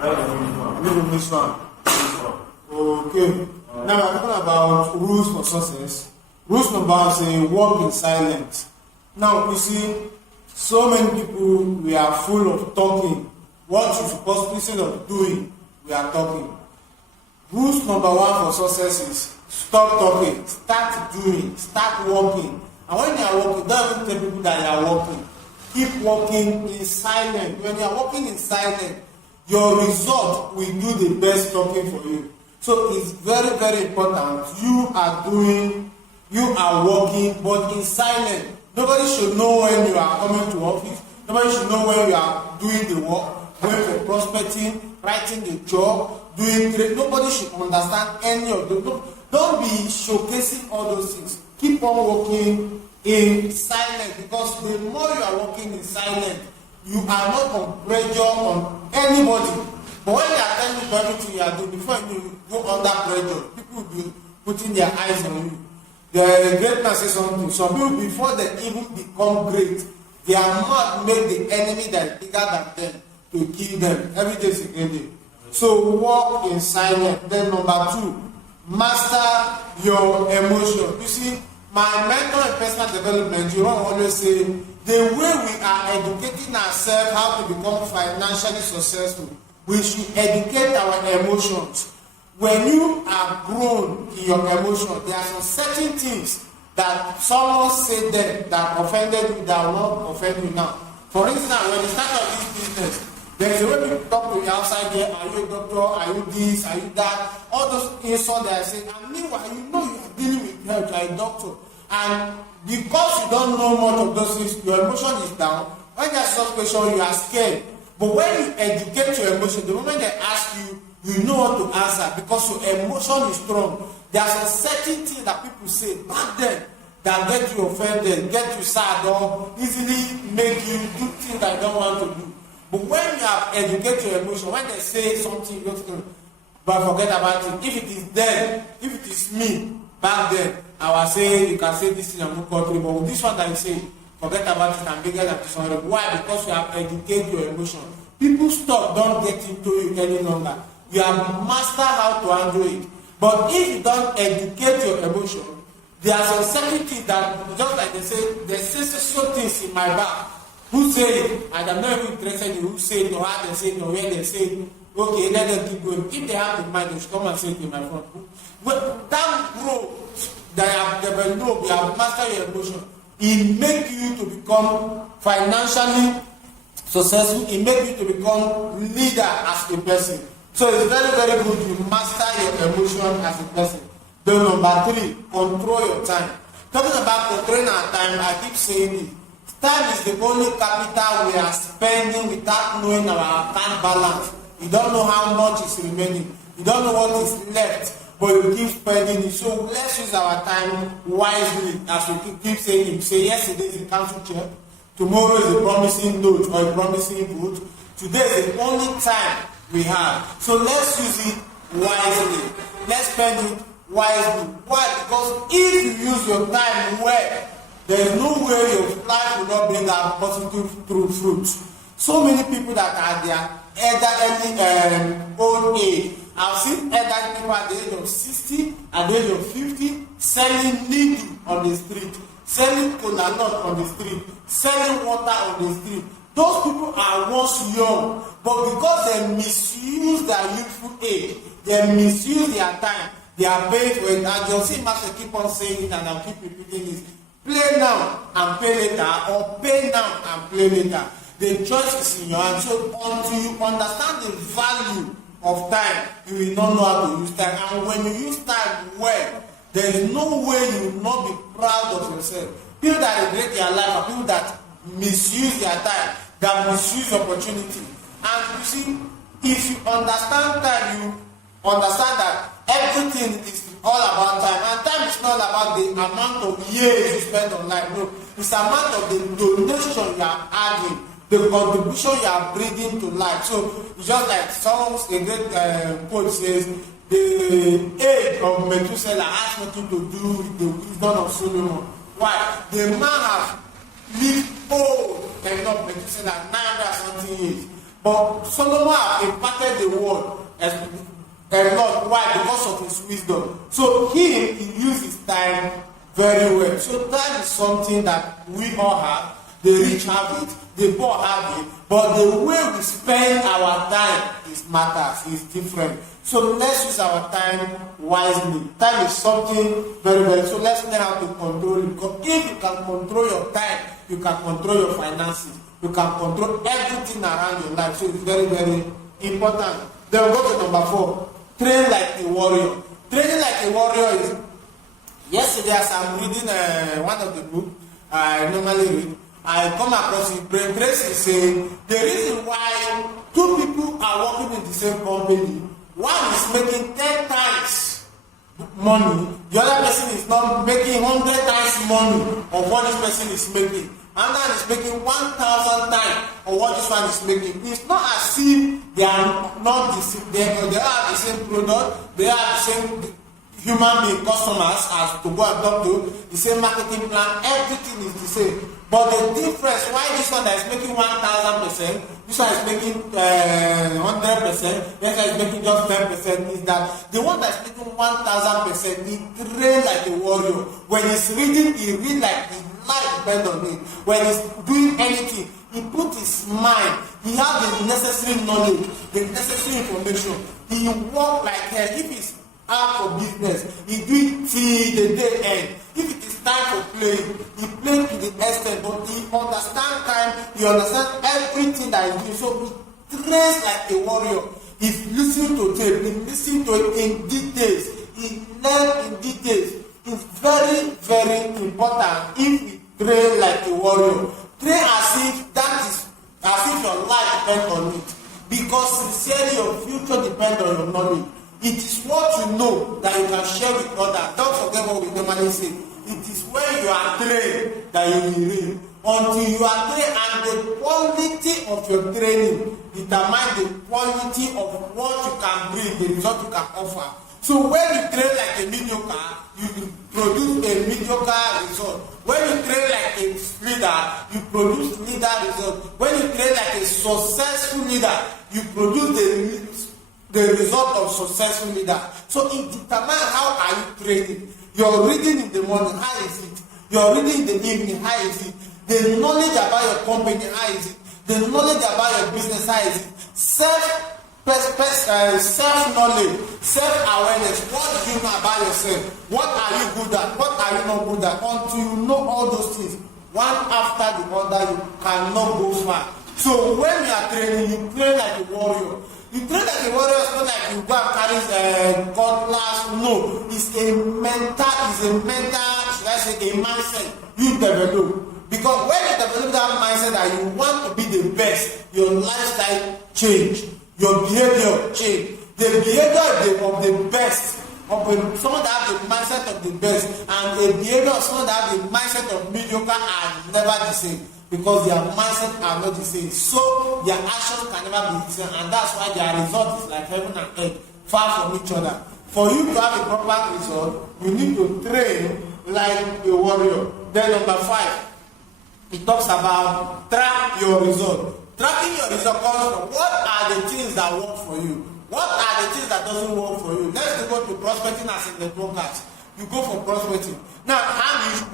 Leave this one. Okay. Now we're talking about rules for success. Rules number one say work in silence. Now you see, so many people we are full of talking. What you supposed to instead of doing, we are talking. Rules number one for success is stop talking, start doing, start working. And when you are working, don't even tell people that you are working. Keep working in silence. When you are working in silence, your result will do the best talking for you. So it's very, very important. You are working, but in silence. Nobody should know when you are coming to office. Nobody should know when you are doing the work, going for prospecting, writing the job, doing trade. Nobody should understand any of those. Don't be showcasing all those things. Keep on working in silence, because the more you are working in silence, you are not on pressure on anybody. But when they are telling you everything you are doing, before you go under pressure, people will be putting their eyes on you. The great man says something. Some people, before they even become great, their mouth make the enemy that is bigger than them to kill them. Every day is a great day. So walk in silence. Then number two, master your emotion. You see, my mentor in personal development, you don't always say, the way we are educating ourselves how to become financially successful, we should educate our emotions. When you are grown in your emotion, there are some certain things that someone said then that offended you that will not offend you now. For instance, when you start out this business, there is a way people talk to you outside there. Are you a doctor? Are you this? Are you that? All those insults that I say. And meanwhile, you know you are dealing with health. You are a doctor. And because you don't know much of those things, your emotion is down. When there's some question, you are scared. But when you educate your emotion, the moment they ask you, you know what to answer because your emotion is strong. There are some certain things that people say back then that get you offended, get you sad, or easily make you do things that you don't want to do. But when you have educated your emotion, when they say something, you don't but forget about it. If it is them, if it is me back then, I will say you can say this in a new country, but with this one that you say, forget about it and bigger than this one. Why? Because you have educated your emotion. People stop, don't get into you any longer. You have mastered how to handle it. But if you don't educate your emotion, there are some certain things that, just like they say some things in my back. Who say it? And I'm not even interested in who say it, or how they say it, or where they say it. Okay, let them keep going. If they have the mind, they should come and say it in my front. Well, that growth that you have developed, you have mastered your emotion, it makes you to become financially successful. It makes you to become leader as a person. So it's very, very good you master your emotion as a person. Then number three, control your time. Talking about controlling our time, I keep saying it. Time is the only capital we are spending without knowing our account balance. You don't know how much is remaining. You don't know what is left, but you keep spending it. So let's use our time wisely, as we keep saying. You say yesterday is a council chair, tomorrow is a promising note or a promising vote. Today is the only time we have. So let's use it wisely. Let's spend it wisely. Why? Because if you use your time well, there is no way your life will not bring out positive fruits. So many people that are there early old age. I've seen elderly people at the age of 60, at the age of 50, selling needle on the street, selling cola nut on the street, selling water on the street. Those people are once young, but because they misuse their youthful age, they misuse their time, they are paying for it. And you'll see Master keep on saying it, and I'll keep repeating this. Play now and pay later, or pay now and play later. The choice is in your hand. So until you understand the value of time, you will not know how to use time. And when you use time well, there is no way you will not be proud of yourself. People that regret their life are people that misuse their time, that misuse opportunity. And you see, if you understand time, you understand that everything is all about time. And time is not about the amount of years you spend on life. No, it's the amount of the donation you are adding, the contribution you are bringing to life. So it's just like a great quote says, the age of Methuselah has nothing to do with the wisdom of Solomon. Why? The man has lived old enough, Methuselah, 900 something years. But Solomon has imparted the word a lot. Why? Because of his wisdom. So he used his time very well. So time is something that we all have. The rich have it, the poor have it, but the way we spend our time matters, is different. So let's use our time wisely. Time is something very, very, so let's learn how to control it. Because if you can control your time, you can control your finances, you can control everything around your life. So it's very, very important. Then we'll go to number 4. Train like a warrior. Training like a warrior is, yesterday as I'm reading one of the books I normally read, I come across it. Brain Tracy saying the reason why 2 people are working in the same company, one is making 10 times money, the other person is not making 100 times money of what this person is making. Another is making 1,000 times of what this one is making. It's not as if they are not the same. They have the same product, they have the same human being customers as to go and talk to, the same marketing plan, everything is the same. But the difference, why this one that is making 1,000%, this one is making 100%, this one is making just 10%, is that the one that is making 1,000%, he trained like a warrior. When he's reading, he read like his life depends on it. When he's doing anything, he put his mind, he has the necessary knowledge, the necessary information. He walk like hell. If he's out for business, he do it till the day end. If it is time for playing, he play to the extent, but he understand time, he understand everything that he doing. So he trains like a warrior. He's listening to tape, he listen to it in details, he learn in details. It's very, very important if we train like a warrior. Train as if your life depends on it. Because sincerely your future depends on your knowledge. It is what you know that you can share with others. Don't forget what we normally say. It is when you are trained that you will read. Until you are trained, and the quality of your training determines the quality of what you can bring, the result you can offer. So when you train like a mediocre, you will produce a mediocre result. When you train like a leader, you produce leader result. When you train like a successful leader, you produce the result of successful leader. So it determines how are you training. You're reading in the morning, how is it? You're reading in the evening, how is it? The knowledge about your company, how is it? The knowledge about your business, how is it? Self-knowledge, self-awareness. What do you know about yourself? What are you good at? What are you not good at? Until you know all those things, one after the other, you cannot go far. So when you are training, you train like a warrior. You train like a warrior, it's not like you go and carry cutlass. No, it's a mental, should I say, a mindset you develop. Because when you develop that mindset that you want to be the best, your lifestyle change, your behavior change. The behavior of the best, of someone that have the mindset of the best, and the behavior of someone that have the mindset of mediocre are never the same. Because their mindset are not the same, so their actions can never be the same, and that's why their result is like heaven and earth, far from each other. For you to have a proper result, you need to train like a warrior. Then number 5, it talks about track your result. Tracking your result comes from what are the things that work for you, what are the things that doesn't work for you. Let's go to prospecting as a networker. You go for prospecting. Now,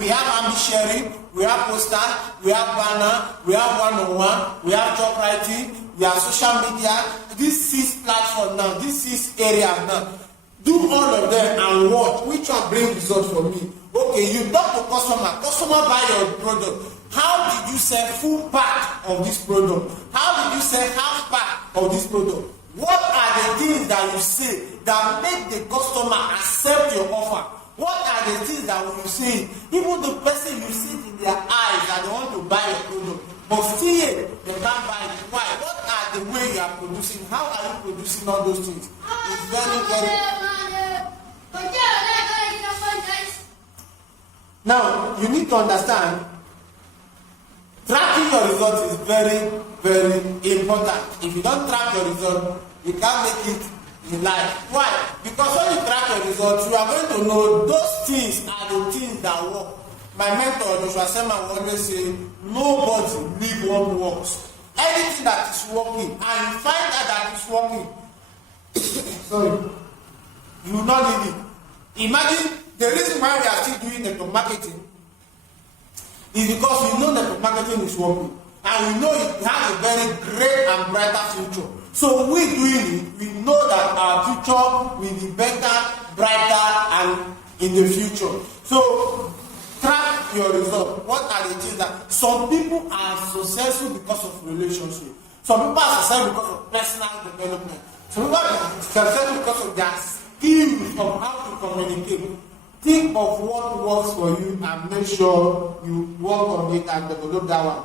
we have Ambi sharing, we have poster, we have banner, we have one-on-one, we have job writing, we have social media. These 6 platforms now, these 6 areas now. Do all of them and watch which one brings results for me. Okay, you talk to customer buy your product. How did you sell full pack of this product? How did you sell half pack of this product? What are the things that you say that make the customer accept your offer? What are the things that when you say, even the person you see in their eyes that they want to buy your product, but still they can't buy it. Why? What are the way you are producing? How are you producing all those things? It's very, very. Now, you need to understand, tracking your results is very, very important. If you don't track your result, you can't make it in life. Why? Because when you track your results, you are going to know those things are the things that work. My mentor, Joshua Selman, will always say, nobody live what works. anything that is working and you find out that it's working, sorry, you will not leave it. Imagine the reason why we are still doing network marketing is because we know network marketing is working and we know it has a very great and brighter future. So we doing it, we know that our future will be better, brighter, and in the future. So track your results. What are the things that some people are successful because of relationship? Some people are successful because of personal development. Some people are successful because of their skills of how to communicate. Think of what works for you and make sure you work on it and develop that one.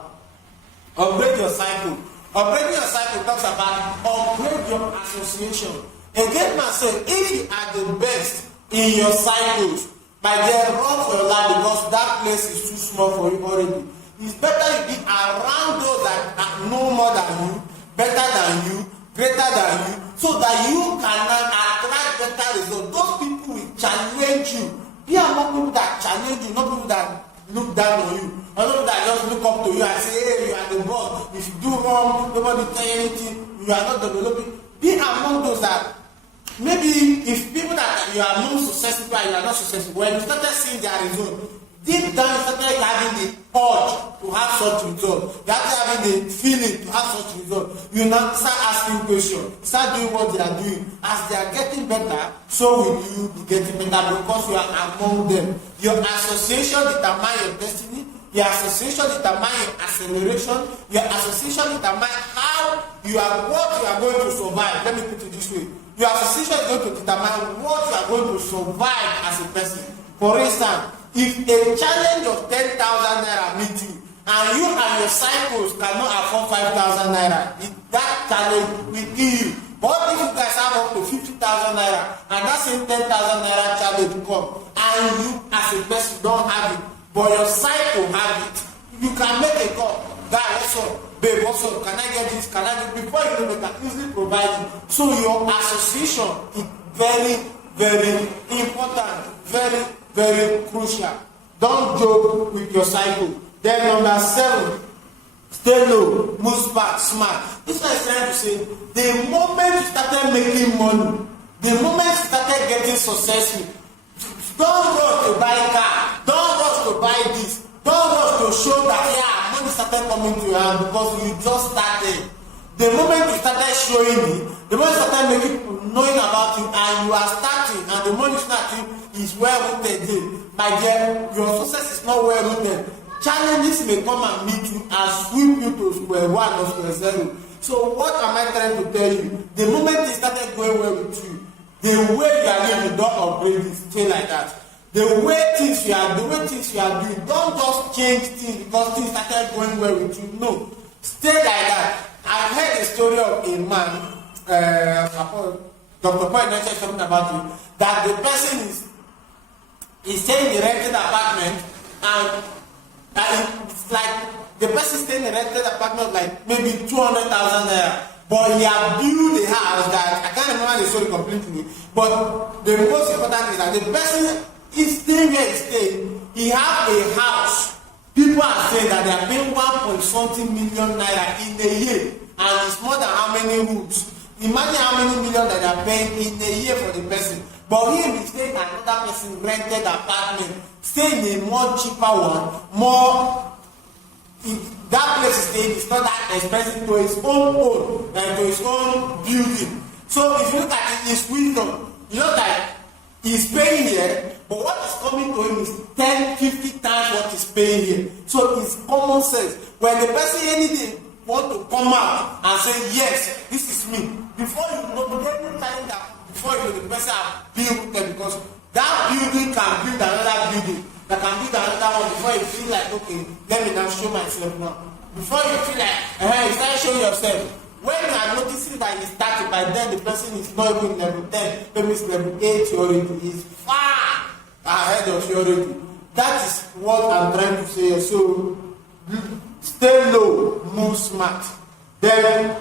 Upgrade your cycle. Upgrading your cycle talks about upgrade your association. Again, I say, if you are the best in your cycles, by then run for your life because that place is too small for you already. It's better you be around those that know more than you, better than you, greater than you, so that you can attract better results. Those people will challenge you. Be among people that challenge you, not people that look down on you. Not people that just look up to you and say, hey, you are the boss. If you do wrong, nobody tell you anything. You are not developing. Be among those that maybe if people that you are not successful and you are not successful, when you started seeing their result, deep down you started having the urge to have such results. You started having the feeling to have such results. You now start asking questions, start doing what they are doing. As they are getting better, so will you be getting better because you are among them. Your association determines your destiny. Your association determines your acceleration. Your association determines how you are, what you are going to survive. Let me put it this way. Your association is going to determine what you are going to survive as a person. For instance, if a challenge of 10,000 naira meets you, and you and your cycles cannot afford 5,000 naira, that challenge will kill you. But if you guys have up to 50,000 naira, and that same 10,000 naira challenge come, and you as a person don't have it, but your cycle have it, you can make a call. Guy, what's up? Babe, what's up? Can I get this? Can I get this? Before you know, they can easily provide you. So your association is very, very important. Very, very crucial. Don't joke with your cycle. Then number 7, stay low, move back, smart. This one is trying to say, the moment you started making money, the moment you started getting successful, don't rush to buy car, don't rush to buy this, don't rush to show that, yeah, money started coming to your hand because you just started. The moment you started showing it, the moment you started making people knowing about you and you are starting and the money starting is well rooted in, my dear, your success is not well rooted. Challenges may come and meet you and sweep you to square one or square zero. So what am I trying to tell you? The moment it started going well with you, the way you are living, don't upgrade it, stay like that. The way things you are doing, don't just change things because things started going well with you. No, stay like that. I've heard a story of a man, Dr. Paul mentioned something about it, that the person is staying in a rented apartment and it's like the person staying in a rented apartment like maybe 200,000 naira. But he had built a house that I can't remember the story completely. But the most important is that the person is staying where he's staying. He has a house. People are saying that they are paying 1.something million naira in a year, and it's more than how many rooms. Imagine how many million that they are paying in a year for the person. But him is staying in another person rented apartment, staying in a more cheaper one, more. That place is staying is not that expensive to his own home and to his own building. So if you look at it, his wisdom, you know that he's paying here, but what is coming to him is 10, 50 times what he's paying here. So it's common sense. When the person anything want to come out and say, yes, this is me, before you know, before you know, the person have built them, because that building can build another building. That can build another one before you feel like, okay, let me now show myself now. Before you feel like, you start showing yourself. When you are noticing that you started, by then the person is not even level 10, maybe it's level 8 already, is far ahead of you already. That is what I'm trying to say. So, stay low, move smart. Then,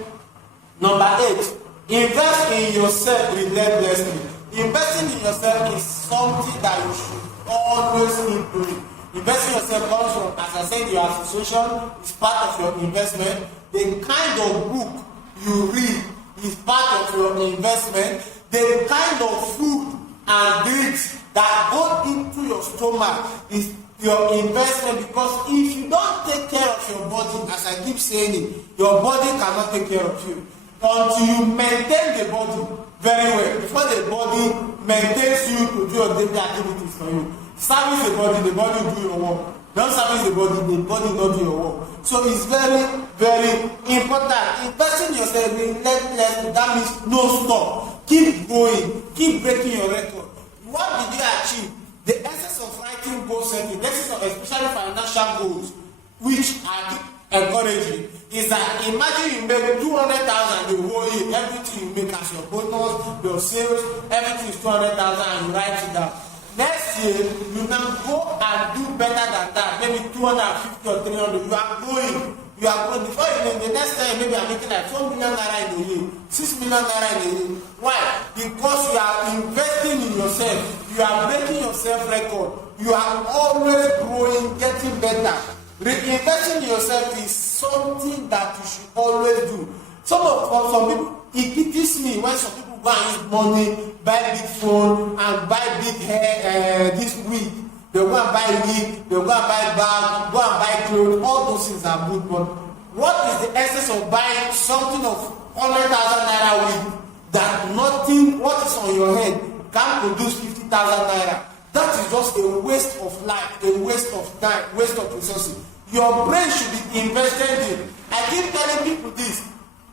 number 8, invest in yourself relentlessly. Investing in yourself is something that you should always keep doing. Investing yourself comes from, as I said, your association is part of your investment. The kind of book you read is part of your investment. The kind of food and drinks that go into your stomach is your investment, because if you don't take care of your body, as I keep saying it, your body cannot take care of you until you maintain the body very well. Before the body maintains you to do your daily activities for you. Service the body will do your work. Don't service the body will do your work. So it's very, very important. Investing yourself relentlessly, that means no stop. Keep going, keep breaking your record. What did you achieve? The essence of writing goal setting, the essence of especially financial goals, which I keep encouraging, is that imagine you make 200,000 the whole year, everything you make as your bonus, your sales, everything is 200,000 and you write it down. Next year, you now go and do better than that, maybe 250 or 300. You are going. Before you know, the next time, maybe I'm making like 4 million naira in a year, 6 million naira in a year. Why? Because you are investing in yourself. You are breaking your self record. You are always growing, getting better. Reinvesting in yourself is something that you should always do. Some people, it pities me when some people go and use money, buy big phone and buy big hair, this wig. They'll go and buy wig, they'll go and buy bag, go and buy clothes. All those things are good, but what is the essence of buying something of 100,000 naira wig that nothing, what is on your head, can produce 50,000 naira? That is just a waste of life, a waste of time, waste of resources. Your brain should be invested in. I keep telling people this.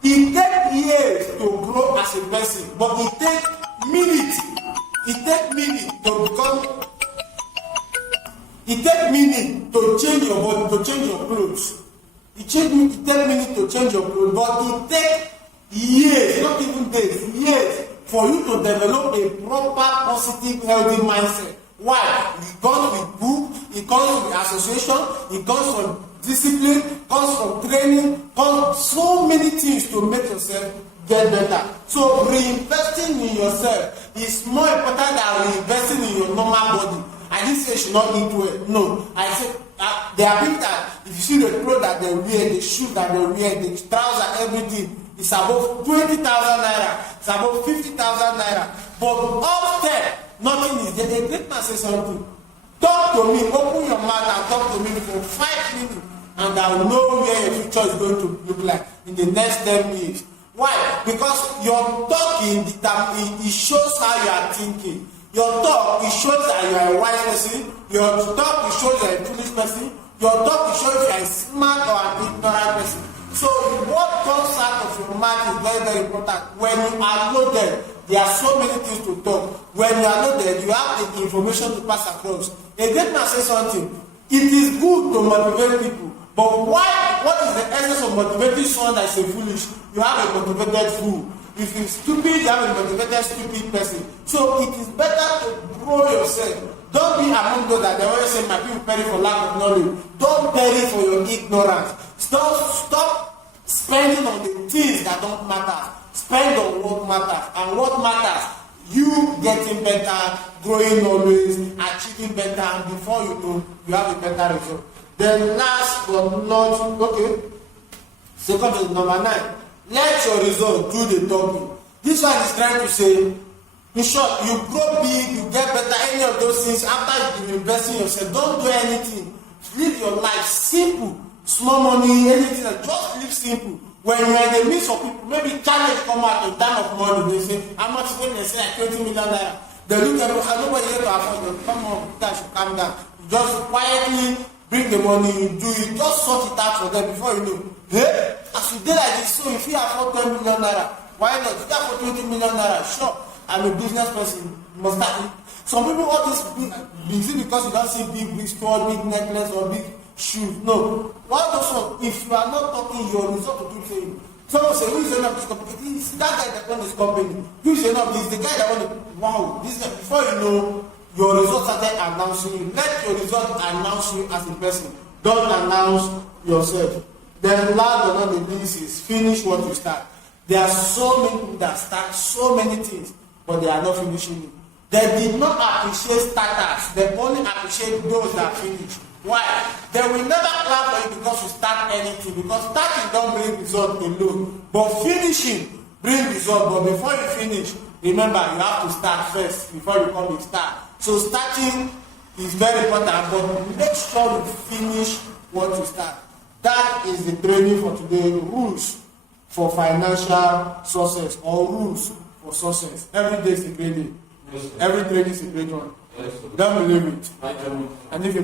It takes years to grow as a person, but it takes minutes. It takes minutes to become. It takes minutes to change your body, to change your clothes. It takes minutes to change your clothes, but it takes years, not even days, years, for you to develop a proper, positive, healthy mindset. Why? It comes with book, it comes with association, it comes from discipline, comes from training, comes so many things to make yourself get better. So reinvesting in yourself is more important than reinvesting in your normal body. I didn't say you should not eat well. No, I said there are people that if you see the clothes that they wear, the shoes that they wear, the trousers, everything, it's above 20,000 naira, it's above 50,000 naira. But up there, nothing is there. A great man says something. Talk to me, open your mouth and talk to me for 5 minutes, and I will know where your future is going to look like in the next 10 years. Why? Because your talking, it shows how you are thinking. Your talk, it shows that you are a wise person. Your talk, it shows you are a foolish person. Your talk, it shows you are a smart or an ignorant person. So what comes out of your mouth is very, very important. When you are loaded, there are so many things to talk. When you are loaded, you have the information to pass across. A great man says something. It is good to motivate people. But why? What is the essence of motivating someone that is a foolish? You have a motivated fool. If you're stupid, you have a motivated stupid person. So it is better to grow yourself. Don't be among those that they always say, my people perish for lack of knowledge. Don't perish for your ignorance. Stop spending on the things that don't matter. Spend on what matters. And what matters, you getting better, growing always, achieving better, and before you know, you have a better result. Then last but not, okay, second is number 9. Let your result do the talking. This one is trying to say, in short, you grow big, you get better, any of those things, after you invest in yourself, don't do anything. Live your life simple. Small money, anything, just live simple. When you're in the midst of people, maybe challenge come out in time of money, they say, how much is it? They say like 20 million naira. They look at you, nobody here to afford them. Come on, you guys should calm down. Just quietly bring the money, you do it, just sort it out for them before you know. Hey, as you did like this, so if you afford 10 million naira, why not? If you afford 20 million naira, sure, I'm a business person, must start. Some people want this big because you don't see big store, big necklace, or big shoes. No. What also, if you are not talking, your result will keep saying. Someone say, who is the owner of this company? It's that guy that owns this company. Who is the owner of this? The guy that owns it. Wow, this guy, before you know, your result started announcing you. Let your result announce you as a person. Don't announce yourself. Then last but not the least is finish what you start. There are so many people that start so many things, but they are not finishing it. They did not appreciate starters. They only appreciate those that finish. Why? They will never clap for you because you start anything. Because starting don't bring result alone. But finishing brings result. But before you finish, remember you have to start first before you come to start. So starting is very important. But make sure you finish what you start. That is the training for today. Rules for financial success or rules for success. Every day is a great day. Yes, every training is a great one. Yes, don't believe it. And if you